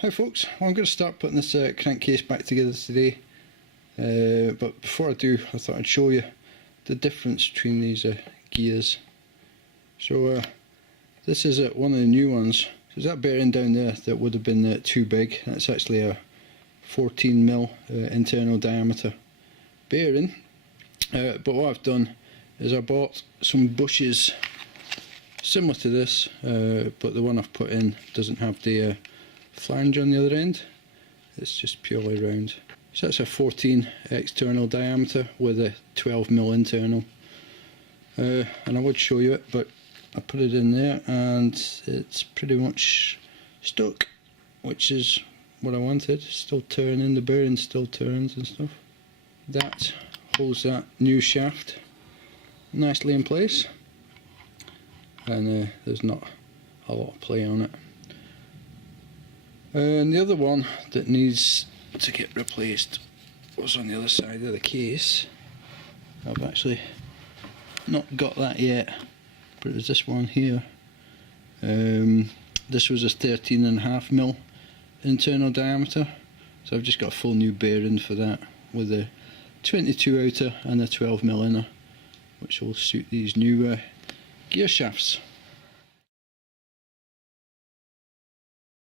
Hi folks, well, I'm going to start putting this crankcase back together today, but before I do, I thought I'd show you the difference between these gears. So this is one of the new ones. There's that bearing down there that would have been too big. That's actually a 14mm internal diameter bearing, but what I've done is I bought some bushes similar to this, but the one I've put in doesn't have the flange on the other end. It's just purely round. So that's a 14 external diameter with a 12mm internal, and I would show you it, but I put it in there and it's pretty much stuck, which is what I wanted. Still turning, the bearing still turns and stuff. That holds that new shaft nicely in place, and there's not a lot of play on it. And the other one that needs to get replaced was on the other side of the case. I've actually not got that yet, but there's this one here. This was a 13.5mm internal diameter, so I've just got a full new bearing for that with a 22 outer and a 12mm inner, which will suit these new gear shafts.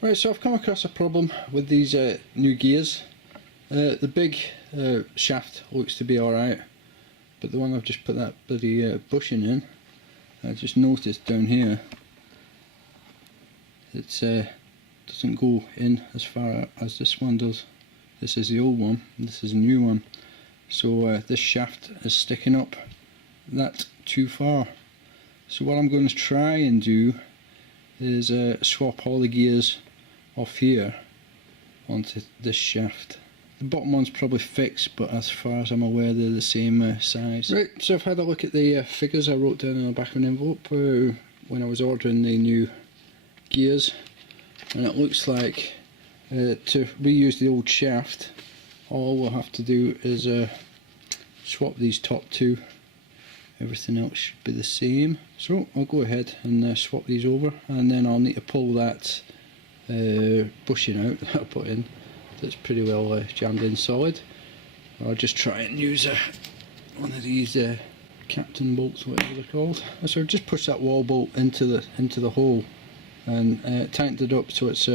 Right, so I've come across a problem with these new gears. The big shaft looks to be alright, but the one I've just put that bloody bushing in, I just noticed down here it doesn't go in as far as this one does. This is the old one, this is a new one. So this shaft is sticking up that too far. So what I'm going to try and do is swap all the gears off here onto this shaft. The bottom one's probably fixed, but as far as I'm aware they're the same size. Right, so I've had a look at the figures I wrote down on the back of an envelope when I was ordering the new gears, and it looks like to reuse the old shaft, all we'll have to do is swap these top two. Everything else should be the same. So I'll go ahead and swap these over, and then I'll need to pull that bushing out that I put in. That's pretty well jammed in solid. I'll just try and use one of these captain bolts, whatever they're called. So I've just pushed that wall bolt into the hole and tightened it up so it's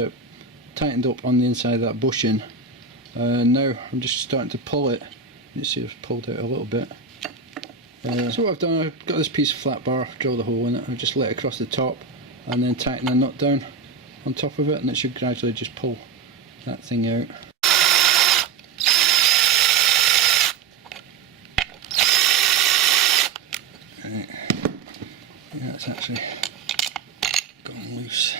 tightened up on the inside of that bushing. Now I'm just starting to pull it. You see I've pulled out a little bit. So what I've done, I've got this piece of flat bar, drilled a hole in it, I've just let it across the top and then tighten a nut down on top of it, and it should gradually just pull that thing out. Right. Yeah, it's actually gone loose.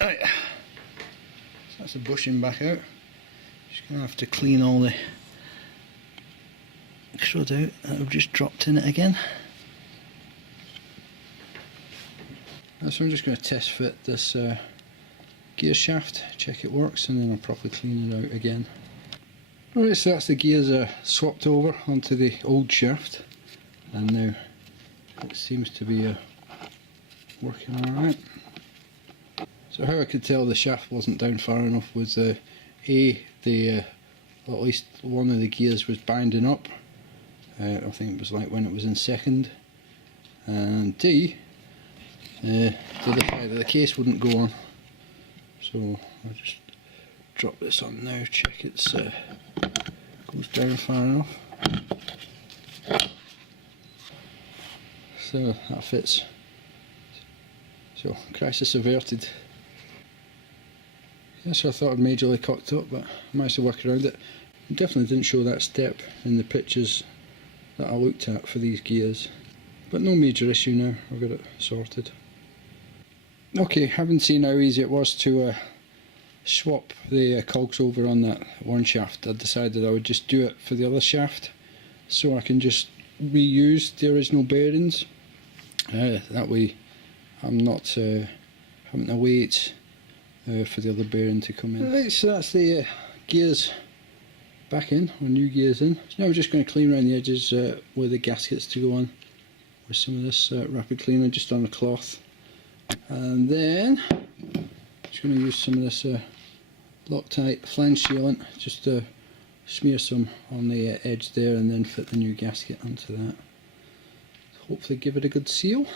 Right. So that's the bushing back out. Just going to have to clean all the crud out that I've just dropped in it again. So I'm just going to test fit this gear shaft, check it works, and then I'll properly clean it out again. Alright, so that's the gears swapped over onto the old shaft, and now it seems to be working alright. So how I could tell the shaft wasn't down far enough was at least one of the gears was binding up. I think it was like when it was in second, and D, the other side of the case wouldn't go on. So I'll just drop this on now, check it's goes down far enough. So that fits. So crisis averted. Yeah, so I thought I'd majorly cocked up, but I managed to work around it. It definitely didn't show that step in the pictures that I looked at for these gears, but no major issue now. I've got it sorted. Okay, having seen how easy it was to swap the cogs over on that one shaft, I decided I would just do it for the other shaft, so I can just reuse the original bearings. That way I'm not having to wait for the other bearing to come in. Right, so that's the gears back in, or new gears in. So now we're just going to clean around the edges where the gaskets to go on with some of this rapid cleaner just on the cloth. And then just going to use some of this Loctite flange sealant just to smear some on the edge there, and then fit the new gasket onto that. Hopefully give it a good seal.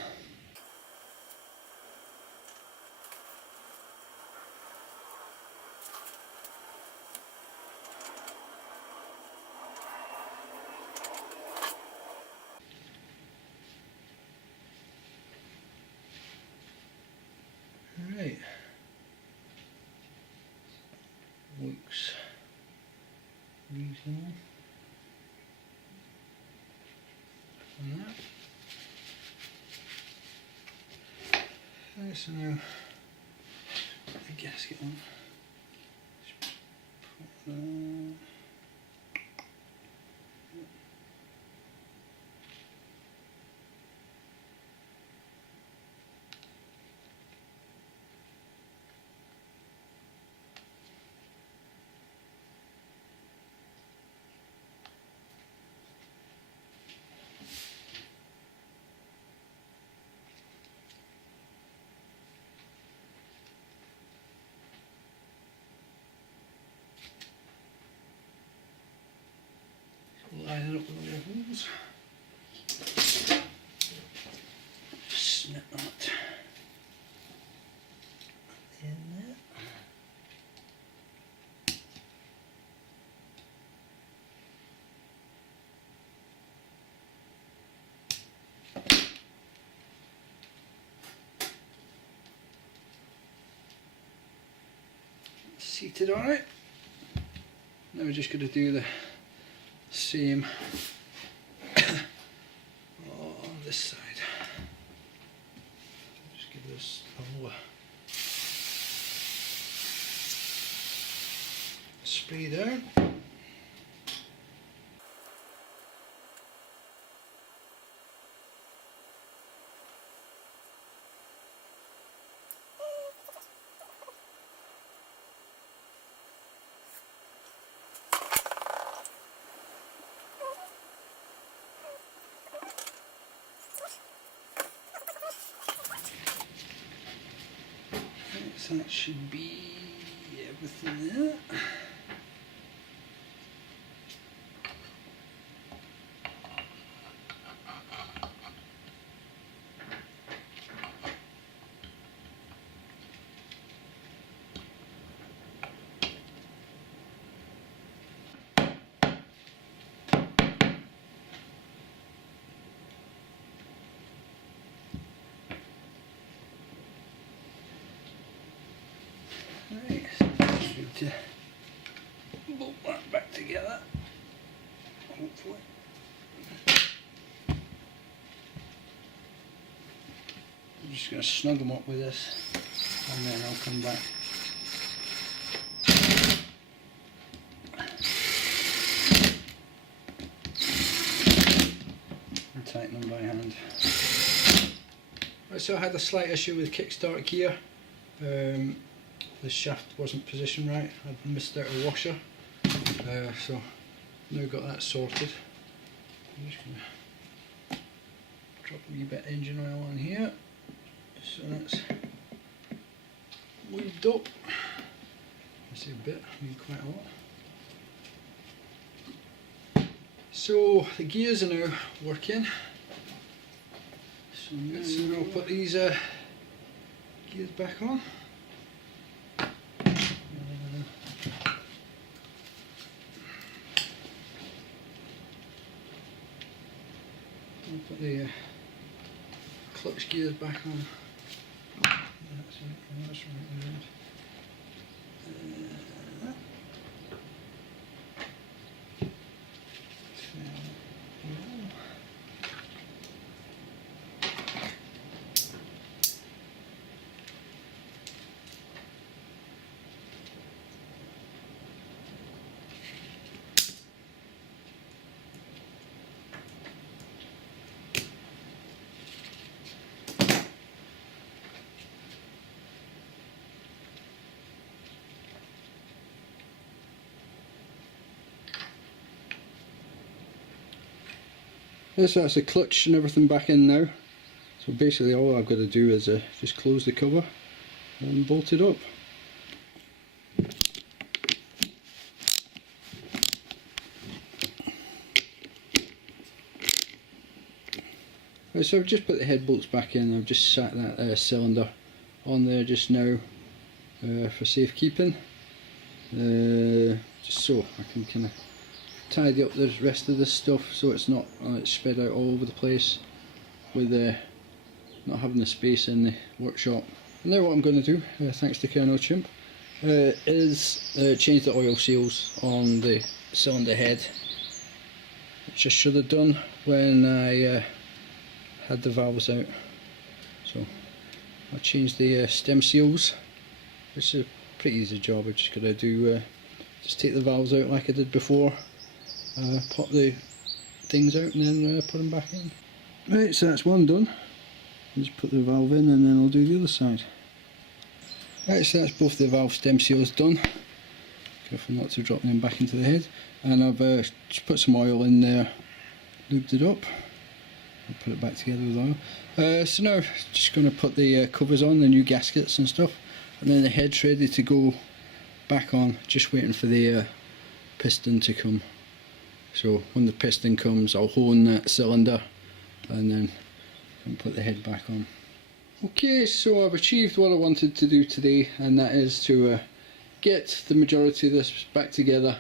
Right, looks reasonable on that. Okay, so now the gasket on. Just put that. Line it up with all the holes. Snip that in there. Seated on it. Now we're just going to do the same on this side. Just give this a little spray down. So that should be everything there. Right, so just need to bolt that back together, hopefully. I'm just going to snug them up with this, and then I'll come back. And tighten them by hand. Right, so I had a slight issue with kickstart gear. The shaft wasn't positioned right. I'd missed out a washer, so now got that sorted. I'm just going to drop a wee bit of engine oil on here, so that's lubed up. I say a bit, I mean quite a lot. So the gears are now working. So now I'll put these gears back on. I'll put the clutch gears back on. That's right, that's right. So that's the clutch and everything back in now. So basically all I've got to do is just close the cover and bolt it up. Right, so I've just put the head bolts back in. I've just sat that cylinder on there just now for safekeeping, just so I can kind of tidy up the rest of this stuff so it's not spread out all over the place with not having the space in the workshop. And now what I'm going to do, thanks to Colonel Chimp, is change the oil seals on the cylinder head, which I should have done when I had the valves out. So I'll change the stem seals, which is a pretty easy job. I just got to do just take the valves out like I did before, pop the things out and then put them back in. Right, so that's one done. Just put the valve in and then I'll do the other side. Right, so that's both the valve stem seals done. Careful not to drop them back into the head. And I've just put some oil in there, lubed it up. I'll put it back together with oil. So now just going to put the covers on, the new gaskets and stuff, and then the head's ready to go back on, just waiting for the piston to come. So when the piston comes, I'll hone that cylinder and then put the head back on. Okay, so I've achieved what I wanted to do today, and that is to get the majority of this back together,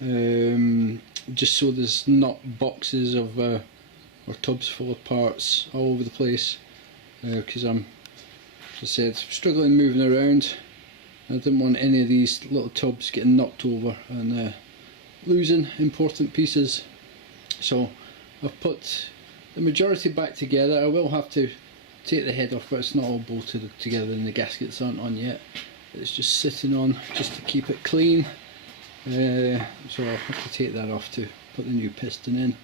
just so there's not boxes of or tubs full of parts all over the place, because I'm, as I said, struggling moving around. I didn't want any of these little tubs getting knocked over and losing important pieces. So I've put the majority back together. I will have to take the head off, but it's not all bolted together and the gaskets aren't on yet. It's just sitting on just to keep it clean. So I'll have to take that off to put the new piston in.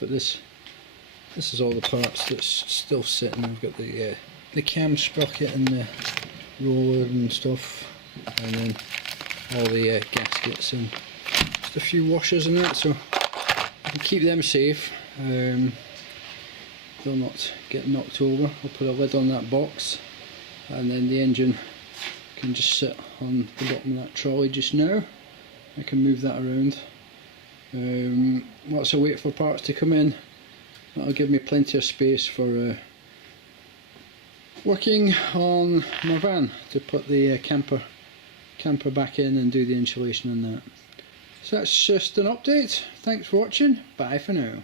But this is all the parts that's still sitting. I've got the cam sprocket and the roller and stuff, and then all the gaskets and just a few washers and that, so I can keep them safe. They'll not get knocked over. I'll put a lid on that box, and then the engine can just sit on the bottom of that trolley just now. I can move that around. Whilst I wait for parts to come in, that'll give me plenty of space for working on my van to put the camper back in and do the insulation and that. So that's just an update. Thanks for watching. Bye for now.